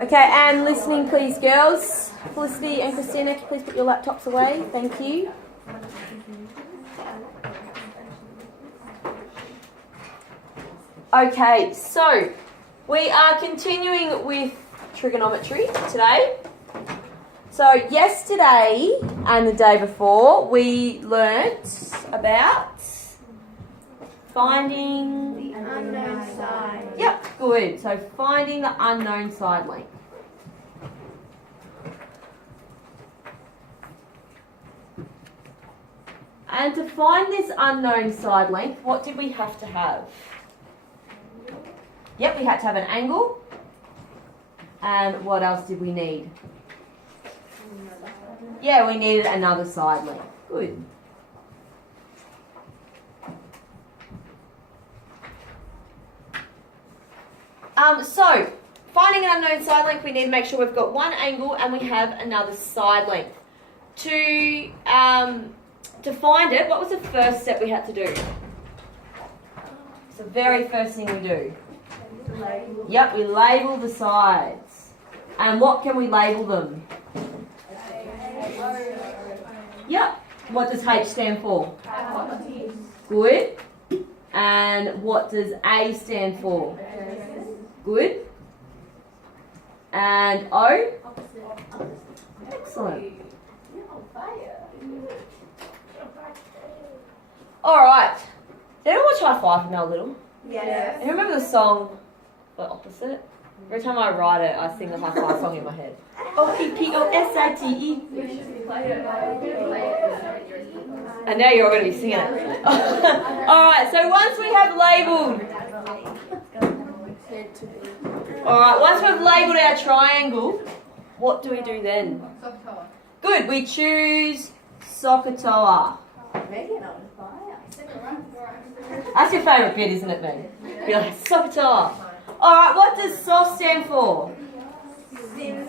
Okay, and listening please, girls. Felicity and Christina, can you please put your laptops away? Thank you. Okay, so we are continuing with trigonometry today. So yesterday and the day before we learnt about finding the unknown side. Yep, good. So finding the unknown side length. And to find this unknown side length, what did we have to have? Yep, we had to have an angle. And what else did we need? Yeah, we needed another side length. Good. So, finding an unknown side length, we need to make sure we've got one angle and we have another side length. To find it, what was the first step we had to do? It's the very first thing we do. Label. Yep, we label the sides. And what can we label them? Yep. What does H stand for? Hypotenuse. Good. And what does A stand for? Good. And O? Excellent. Alright. Did anyone watch High Five when they were little? Yes. And remember the song, The Opposite? Every time I write it, I sing the High Five song in my head. O-P-P-O-S-I-T-E. And now you're going to be singing it. Alright, so once we have labelled... Alright, once we've labelled our triangle, what do we do then? Sokotoa. Good, we choose Sokotoa. That's your favourite bit, isn't it, Ben? You're like, Sokotoa. Alright, what does SOS stand for? Sin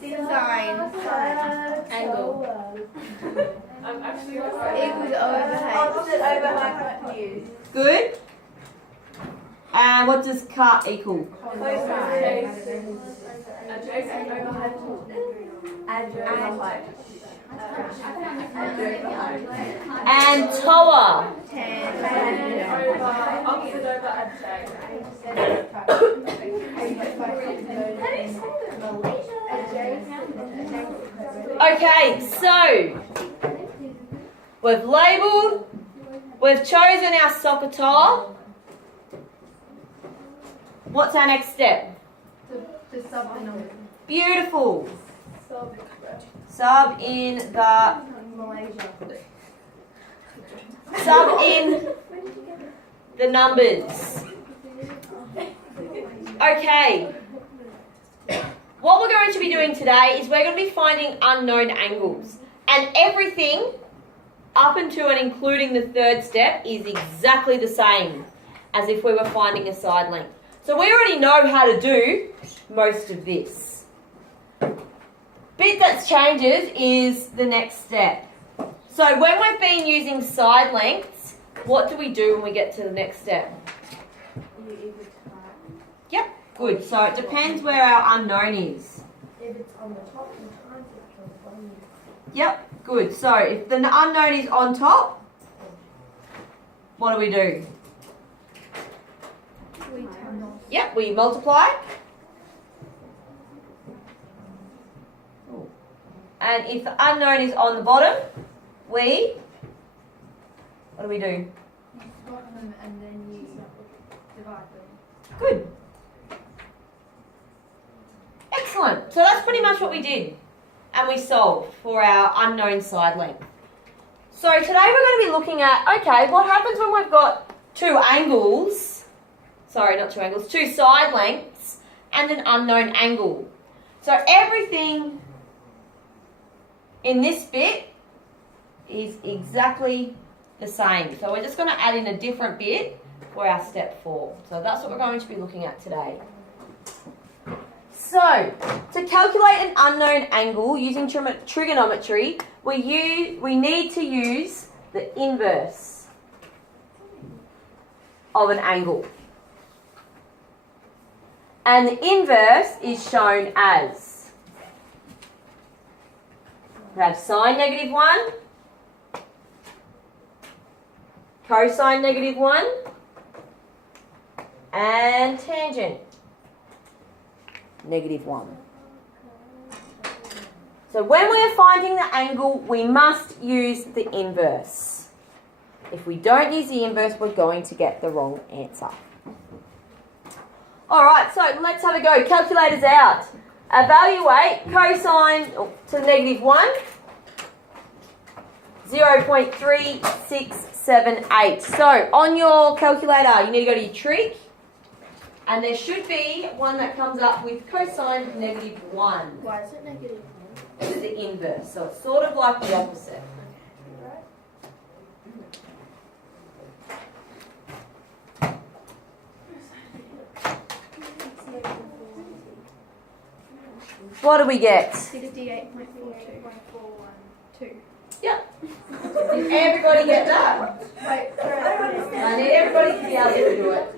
sine. Angle. Equals Opposite over hypotenuse. Good. And what does cut equal? Cosine. Adjacent over hypotenuse. And TOA. Opposite over Okay, so we've labelled, we've chosen our Sokotoa. What's our next step? The sub Beautiful. Sub in the numbers. Okay. What we're going to be doing today is we're going to be finding unknown angles. And everything up until and including the third step is exactly the same as if we were finding a side length. So we already know how to do most of this. Bit that changes is the next step. So when we've been using side lengths, what do we do when we get to the next step? Yep, good. So it depends where our unknown is. If it's on the top, you times it on the bottom. Yep, good. So if the unknown is on top, what do we do? Yep, we multiply. And if the unknown is on the bottom, what do we do? Spot them and then you divide them. Good. Excellent. So that's pretty much what we did. And we solved for our unknown side length. So today we're going to be looking at, okay, what happens when we've got two side lengths and an unknown angle. So everything in this bit is exactly the same. So we're just going to add in a different bit for our step 4. So that's what we're going to be looking at today. So, to calculate an unknown angle using trigonometry, we need to use the inverse of an angle. And the inverse is shown as, we have sine -1, cosine -1, and tangent -1. So when we are finding the angle, we must use the inverse. If we don't use the inverse, we're going to get the wrong answer. Alright, so let's have a go. Calculators out. Evaluate cosine to -1. 0.3678. So on your calculator, you need to go to your trig. And there should be one that comes up with cosine -1. Why is it negative? It's the inverse. So it's sort of like the opposite. What do we get? 68.42. Yep. Did everybody get that? Wait, I need everybody to be able to do it.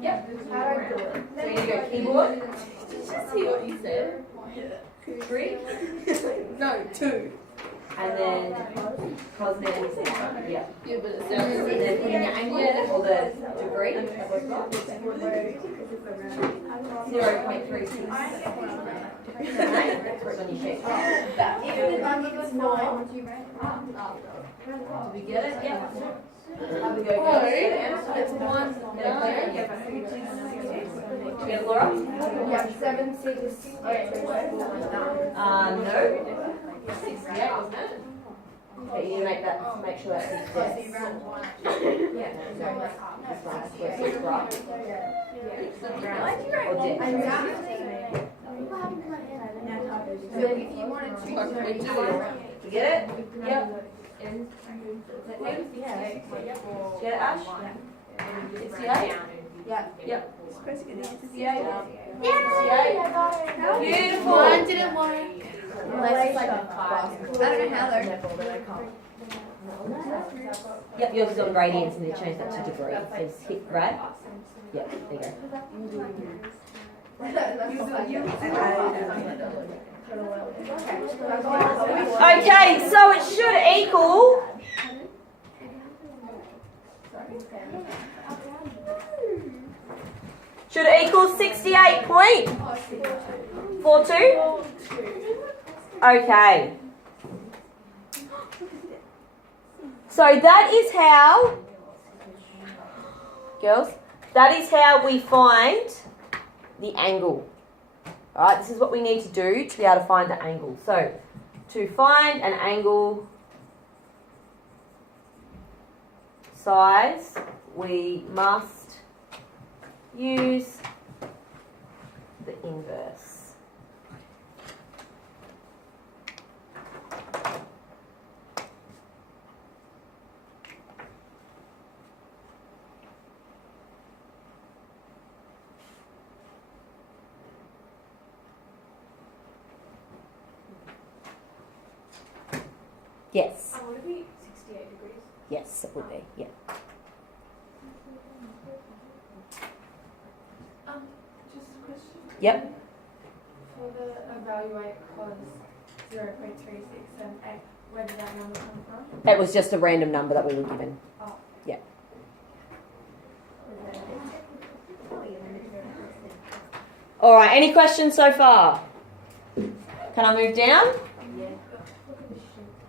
Yep. How do I do it? So you need to go keyboard. Did you see what you said? 3. No, 2. And then cosine is there. Yeah. Yeah, but it And sounds then put in your angle or the degree that we've got. 0.36. That's what's on your sheet. Even if I give us 9, Did we get it? Yeah. Have we go? Oh, it's 1 Yep. 9. Did you get it, Laura? yeah, 7, 6, 8, No. 68, wasn't it? Okay, you need to make sure that's 68. That's right. Square, six, right. Or dip. So if you wanted to, You get it? Yep. Get it, Ash? 68? yeah. Yep. 68? Yeah. Beautiful. Mine didn't work. Unless it's like a class. I don't know how though. Yep, yours is on gradients and they changed that to degree. So just hit grad. Yep, there you go. Okay, so it should equal. Should it equal 68.42? Okay. So that is how, girls, that is how we find the angle. Alright, this is what we need to do to be able to find the angle. So, to find an angle size, we must use the inverse. Yes. Would it be 68 degrees? Yes, it would be. Yeah. Just a question. Yep. For the evaluate cos 0.3678, where did that number come from? It was just a random number that we were given. Oh. Yeah. All right. Any questions so far? Can I move down?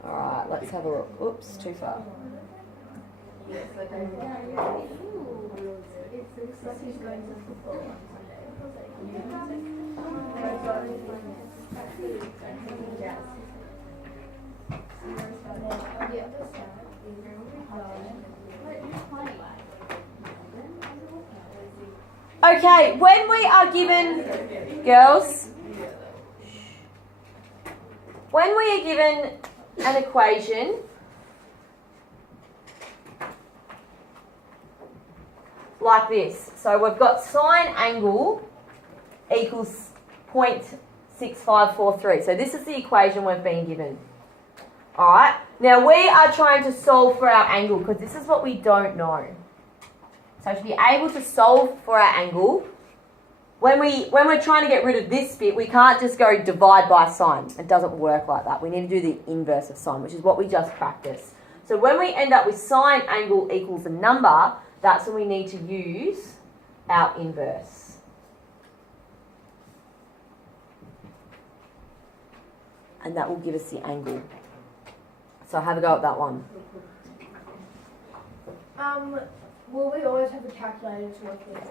All right. Let's have a look. Oops, too far. Okay, when we are given, girls, when we are given an equation like this, so we've got sine angle equals 0.6543. So this is the equation we've been given. Alright, now we are trying to solve for our angle because this is what we don't know. So to be able to solve for our angle, when we're trying to get rid of this bit, we can't just go divide by sine. It doesn't work like that. We need to do the inverse of sine, which is what we just practiced. So when we end up with sine angle equals a number, that's when we need to use our inverse. And that will give us the angle. So have a go at that one. Will we always have a calculator to work it out?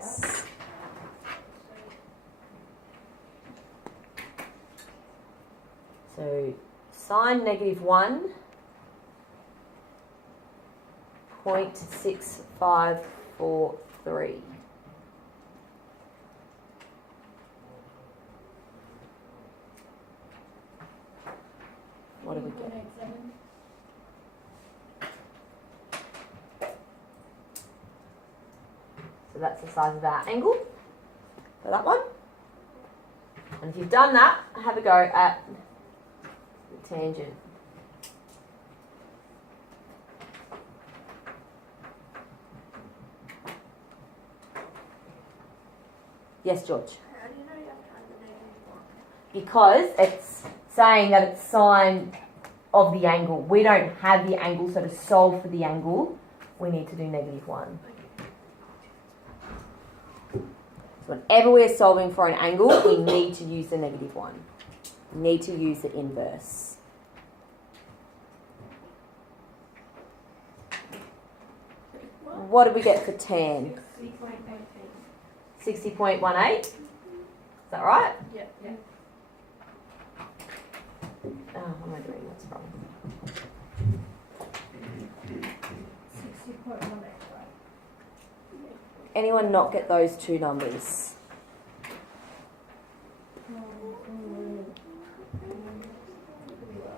So sine -1 0.6543. What do we get? So that's the size of our angle for that one. And if you've done that, have a go at the tangent. Yes, George? How do you know you have to find the -1? Because it's saying that it's sine of the angle. We don't have the angle, so to solve for the angle, we need to do -1. So whenever we're solving for an angle, we need to use the -1. We need to use the inverse. What did we get for tan? 60.18. Is that right? Yeah. Oh, what am I doing? That's wrong. 60.18, right? Anyone not get those two numbers?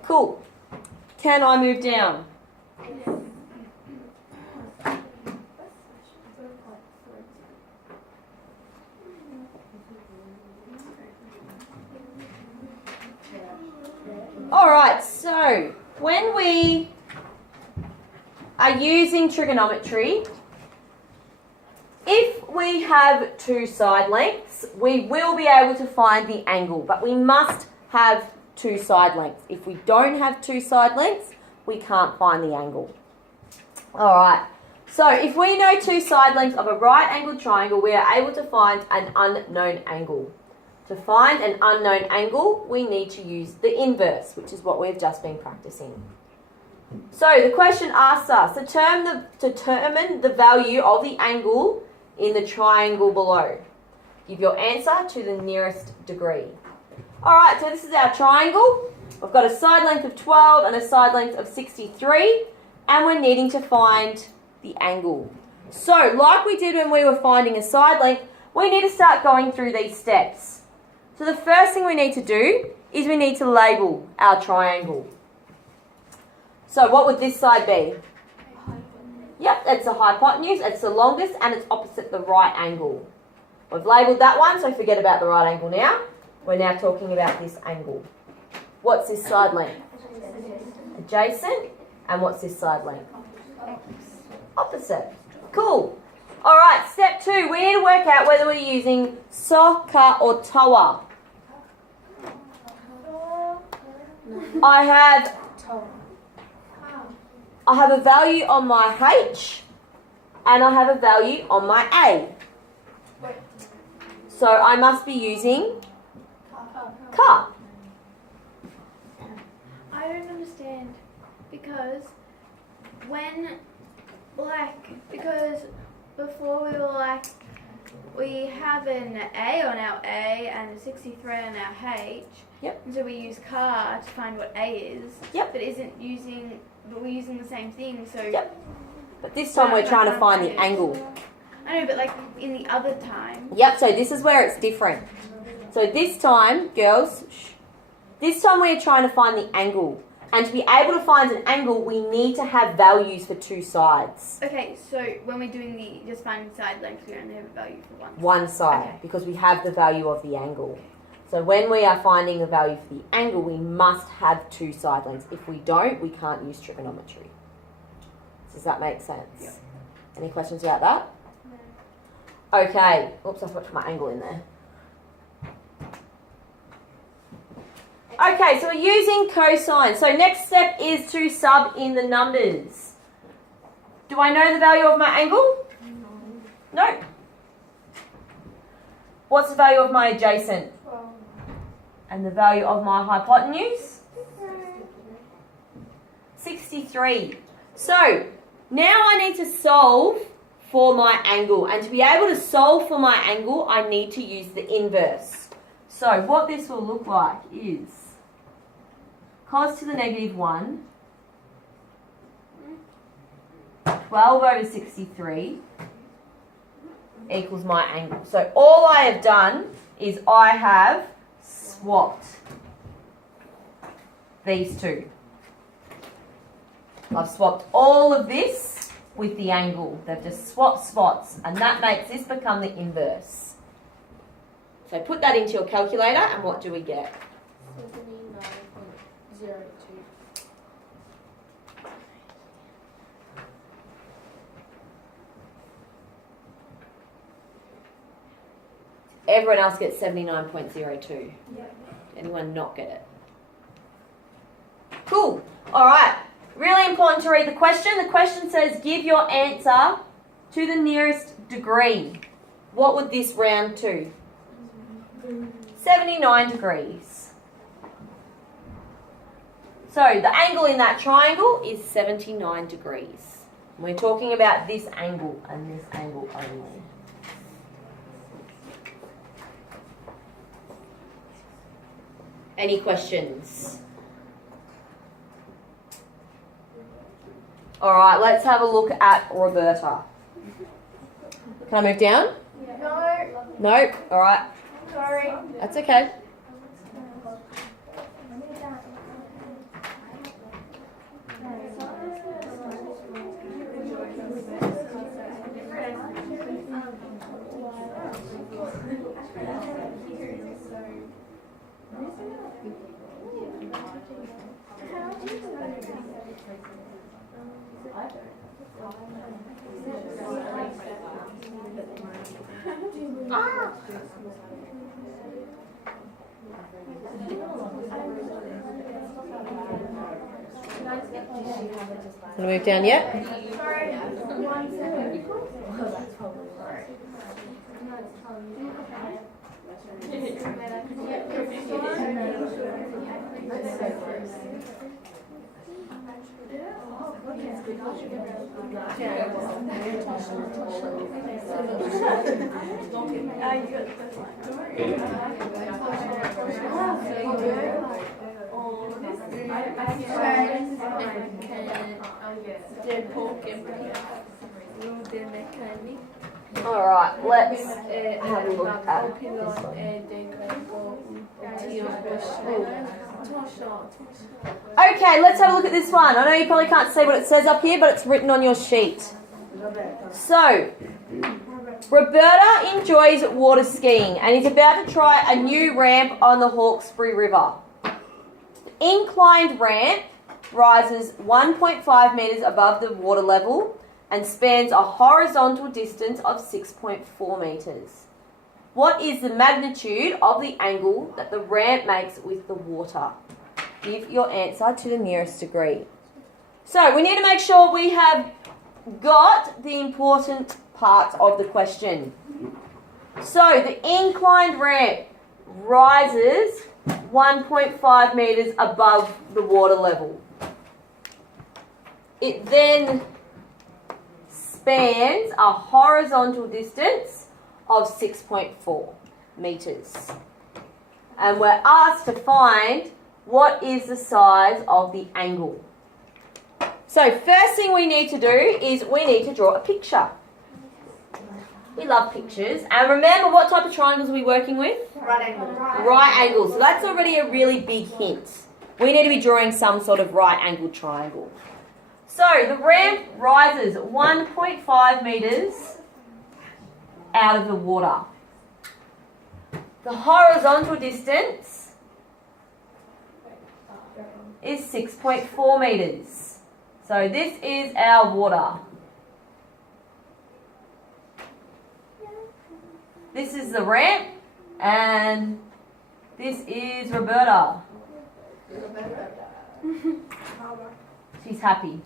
Cool. Can I move down? Alright, so when we are using trigonometry, if we have two side lengths, we will be able to find the angle, but we must have two side lengths. If we don't have two side lengths, we can't find the angle. Alright, so if we know two side lengths of a right angled triangle, we are able to find an unknown angle. To find an unknown angle, we need to use the inverse, which is what we've just been practicing. So the question asks us, determine the value of the angle in the triangle below. Give your answer to the nearest degree. Alright, so this is our triangle. We've got a side length of 12 and a side length of 63, and we're needing to find the angle. So, like we did when we were finding a side length, we need to start going through these steps. So the first thing we need to do is we need to label our triangle. So what would this side be? Yep, it's a hypotenuse, it's the longest, and it's opposite the right angle. We've labelled that one, so forget about the right angle now. We're now talking about this angle. What's this side length? Adjacent. And what's this side length? Opposite. Cool. Alright, step 2. We need to work out whether we're using soka or toa. I have a value on my H and I have a value on my A. So I must be using ka. I don't understand because because before we were like, we have an A on our A and a 63 on our H. Yep. And so we use car to find what A is. Yep. But we're using the same thing, so. Yep. But this time we're trying to find the angle. I know, but like in the other time. Yep, so this is where it's different. So this time, girls, this time we're trying to find the angle. And to be able to find an angle, we need to have values for two sides. Okay, so when we're doing just finding side length, we only have a value for one. One side, Okay. because we have the value of the angle. So when we are finding the value for the angle, we must have two side lengths. If we don't, we can't use trigonometry. Does that make sense? Yep. Any questions about that? Okay. Oops, I forgot to put my angle in there. Okay, so we're using cosine. So next step is to sub in the numbers. Do I know the value of my angle? No. What's the value of my adjacent? And the value of my hypotenuse? 63. So now I need to solve for my angle. And to be able to solve for my angle, I need to use the inverse. So what this will look like is cos to the negative 1, 12 over 63 equals my angle. So all I have done is I have swapped these two. I've swapped all of this with the angle. They've just swapped spots, and that makes this become the inverse. So put that into your calculator, and what do we get? 79.02. Everyone else gets 79.02. Yep. Anyone not get it? Cool. All right. Really important to read the question. The question says, give your answer to the nearest degree. What would this round to? 79 degrees. So the angle in that triangle is 79 degrees. We're talking about this angle and this angle only. Any questions? All right, let's have a look at Roberta. Can I move down? No. Nope. All right. Sorry. That's okay. Want to move down yet? All right, let's have a look at this one. Okay, let's have a look at this one. I know you probably can't see what it says up here, but it's written on your sheet. So, Roberta enjoys water skiing and is about to try a new ramp on the Hawkesbury River. The inclined ramp rises 1.5 metres above the water level and spans a horizontal distance of 6.4 metres. What is the magnitude of the angle that the ramp makes with the water? Give your answer to the nearest degree. So we need to make sure we have got the important parts of the question. So the inclined ramp rises 1.5 metres above the water level. It then spans a horizontal distance of 6.4 metres. And we're asked to find what is the size of the angle. So first thing we need to do is we need to draw a picture. We love pictures. And remember, what type of triangles are we working with? Right angle. Right angles. So that's already a really big hint. We need to be drawing some sort of right angled triangle. So the ramp rises 1.5 metres out of the water. The horizontal distance is 6.4 metres. So this is our water. This is the ramp, and this is Roberta. She's happy.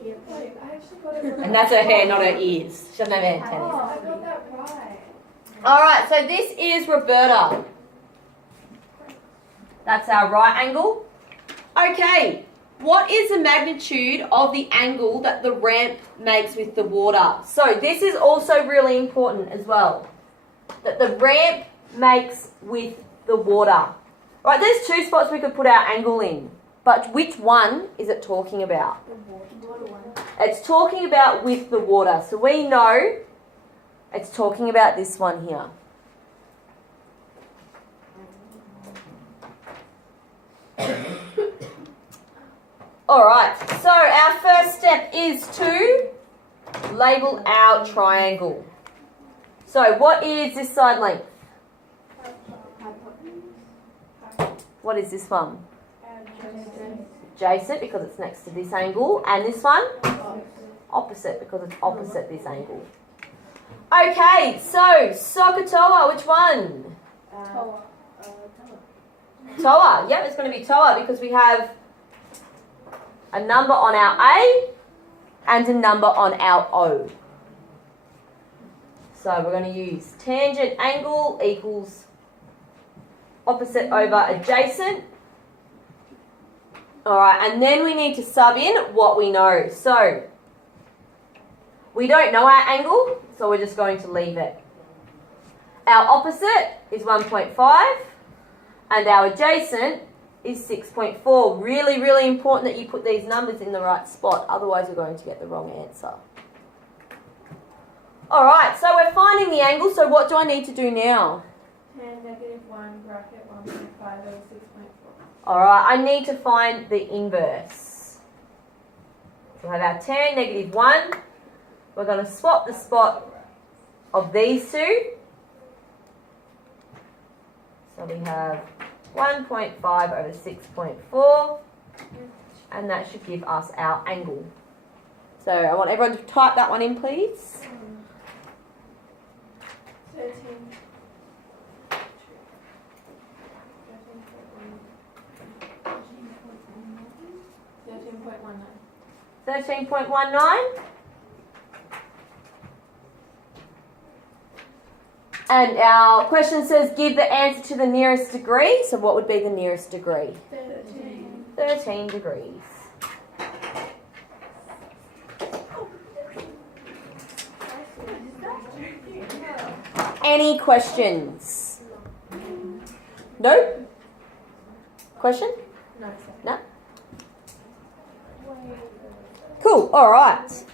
Wait, I actually got it right. And that's her hair, not her ears. She doesn't have antennas. Oh, I got that right. Alright, so this is Roberta. That's our right angle. Okay, what is the magnitude of the angle that the ramp makes with the water? So this is also really important as well. That the ramp makes with the water. Right, there's two spots we could put our angle in. But which one is it talking about? The water one. It's talking about with the water. So we know it's talking about this one here. Alright, so our first step is to label our triangle. So what is this side length? What is this one? Adjacent because it's next to this angle. And this one? Opposite because it's opposite this angle. Okay, so Sokotoa, which one? Toa. Yep, it's going to be Toa because we have a number on our A and a number on our O. So we're going to use tangent angle equals opposite over adjacent. Alright, and then we need to sub in what we know. So, we don't know our angle, so we're just going to leave it. Our opposite is 1.5, and our adjacent is 6.4. Really, really important that you put these numbers in the right spot, otherwise you're going to get the wrong answer. Alright, so we're finding the angle, so what do I need to do now? Tan -1 bracket 1.5 over 6.4. Alright, I need to find the inverse. So we have our tan -1. We're going to swap the spot of these two. So we have 1.5 over 6.4. And that should give us our angle. So I want everyone to type that one in, please. 13. 13.19. And our question says give the answer to the nearest degree. So what would be the nearest degree? 13. 13 degrees. Any questions? No? Question? No, No? Cool, alright.